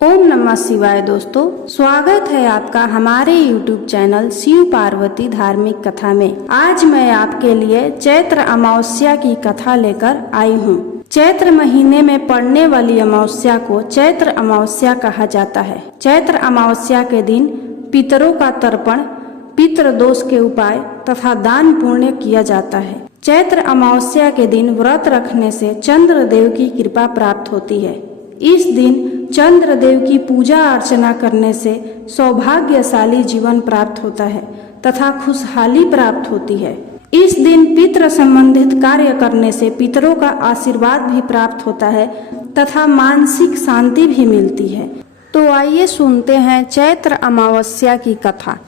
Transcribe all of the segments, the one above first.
ओम नमः शिवाय। दोस्तों, स्वागत है आपका हमारे YouTube चैनल शिव पार्वती धार्मिक कथा में। आज मैं आपके लिए चैत्र अमावस्या की कथा लेकर आई हूँ। चैत्र महीने में पड़ने वाली अमावस्या को चैत्र अमावस्या कहा जाता है। चैत्र अमावस्या के दिन पितरों का तर्पण, पितृ दोष के उपाय तथा दान पुण्य किया जाता है। चैत्र अमावस्या के दिन व्रत रखने से चंद्र देव की कृपा प्राप्त होती है। इस दिन चंद्र देव की पूजा अर्चना करने से सौभाग्यशाली जीवन प्राप्त होता है तथा खुशहाली प्राप्त होती है। इस दिन पितृ संबंधित कार्य करने से पितरों का आशीर्वाद भी प्राप्त होता है तथा मानसिक शांति भी मिलती है। तो आइए सुनते हैं चैत्र अमावस्या की कथा।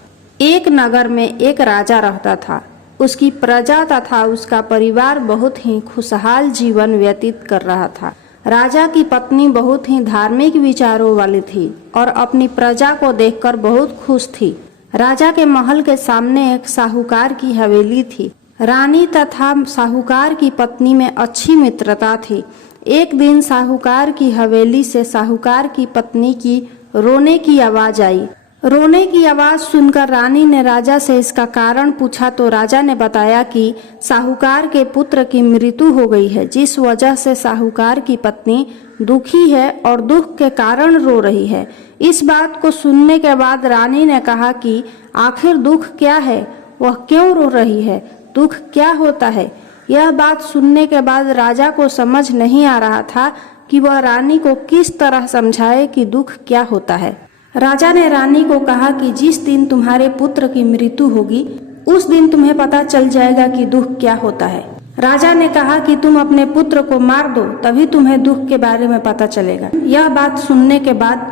एक नगर में एक राजा रहता था। उसकी प्रजा तथा उसका परिवार बहुत ही खुशहाल जीवन व्यतीत कर रहा था। राजा की पत्नी बहुत ही धार्मिक विचारों वाली थी और अपनी प्रजा को देखकर बहुत खुश थी। राजा के महल के सामने एक साहूकार की हवेली थी। रानी तथा साहूकार की पत्नी में अच्छी मित्रता थी। एक दिन साहूकार की हवेली से साहूकार की पत्नी की रोने की आवाज आई। रोने की आवाज सुनकर रानी ने राजा से इसका कारण पूछा तो राजा ने बताया कि साहूकार के पुत्र की मृत्यु हो गई है, जिस वजह से साहूकार की पत्नी दुखी है और दुख के कारण रो रही है। इस बात को सुनने के बाद रानी ने कहा कि आखिर दुख क्या है, वह क्यों रो रही है, दुख क्या होता है। यह बात सुनने के बाद राजा को समझ नहीं आ रहा था कि वह रानी को किस तरह समझाए कि दुख क्या होता है। राजा ने रानी को कहा कि जिस दिन तुम्हारे पुत्र की मृत्यु होगी उस दिन तुम्हें पता चल जाएगा कि दुख क्या होता है। राजा ने कहा कि तुम अपने पुत्र को मार दो, तभी तुम्हें दुख के बारे में पता चलेगा। यह बात सुनने के बाद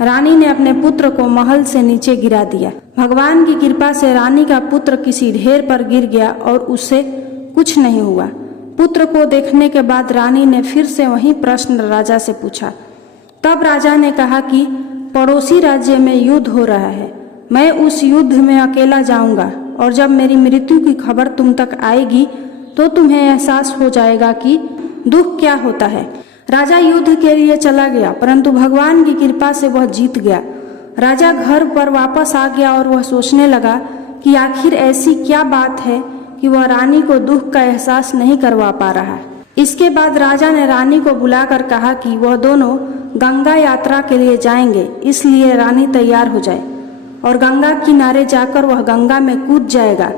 रानी ने अपने पुत्र को महल से नीचे गिरा दिया। भगवान की कृपा से रानी का पुत्र किसी ढेर पर गिर गया और उससे कुछ नहीं हुआ। पुत्र को देखने के बाद रानी ने फिर से वही प्रश्न राजा से पूछा। तब राजा ने कहा कि पड़ोसी राज्य में युद्ध हो रहा है, मैं उस युद्ध में अकेला जाऊंगा और जब मेरी मृत्यु की खबर तुम तक आएगी तो तुम्हें एहसास हो जाएगा कि दुख क्या होता है। राजा युद्ध के लिए चला गया, परंतु भगवान की कृपा से वह जीत गया। राजा घर पर वापस आ गया और वह सोचने लगा कि आखिर ऐसी क्या बात है कि वह रानी को दुख का एहसास नहीं करवा पा रहा है। इसके बाद राजा ने रानी को बुलाकर कहा कि वह दोनों गंगा यात्रा के लिए जाएंगे, इसलिए रानी तैयार हो जाए और गंगा किनारे जाकर वह गंगा में कूद जाएगा।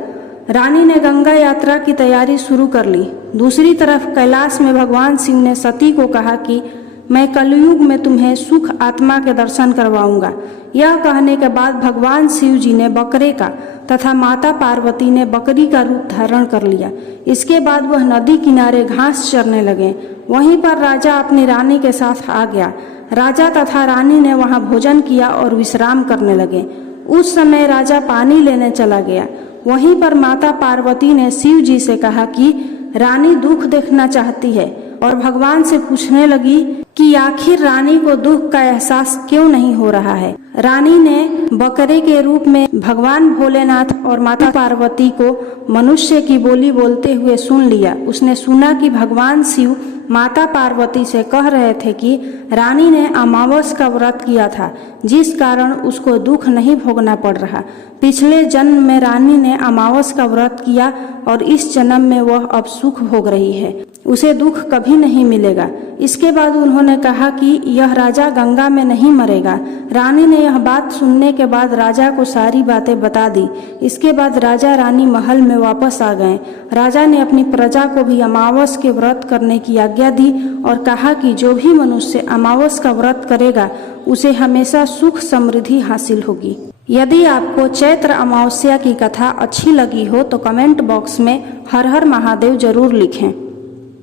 रानी ने गंगा यात्रा की तैयारी शुरू कर ली। दूसरी तरफ कैलाश में भगवान शिव ने सती को कहा कि मैं कलयुग में तुम्हें सुख आत्मा के दर्शन करवाऊंगा। यह कहने के बाद भगवान शिव जी ने बकरे का तथा माता पार्वती ने बकरी का रूप धारण कर लिया। इसके बाद वह नदी किनारे घास चरने लगे। वहीं पर राजा अपनी रानी के साथ आ गया। राजा तथा रानी ने वहां भोजन किया और विश्राम करने लगे। उस समय राजा पानी लेने चला गया। वहीं पर माता पार्वती ने शिव जी से कहा कि रानी दुख देखना चाहती है और भगवान से पूछने लगी कि आखिर रानी को दुख का एहसास क्यों नहीं हो रहा है। रानी ने बकरे के रूप में भगवान भोलेनाथ और माता पार्वती को मनुष्य की बोली बोलते हुए सुन लिया। उसने सुना कि भगवान शिव माता पार्वती से कह रहे थे कि रानी ने अमावस का व्रत किया था, जिस कारण उसको दुख नहीं भोगना पड़ रहा। पिछले जन्म में रानी ने अमावस का व्रत किया और इस जन्म में वह अब सुख भोग रही है, उसे दुख कभी नहीं मिलेगा। इसके बाद उन्होंने कहा कि यह राजा गंगा में नहीं मरेगा। रानी ने यह बात सुनने के बाद राजा को सारी बातें बता दी। इसके बाद राजा रानी महल में वापस आ गए। राजा ने अपनी प्रजा को भी अमावस के व्रत करने की आज्ञा दी और कहा कि जो भी मनुष्य अमावस का व्रत करेगा उसे हमेशा सुख समृद्धि हासिल होगी। यदि आपको चैत्र अमावस्या की कथा अच्छी लगी हो तो कमेंट बॉक्स में हर हर महादेव जरूर लिखें।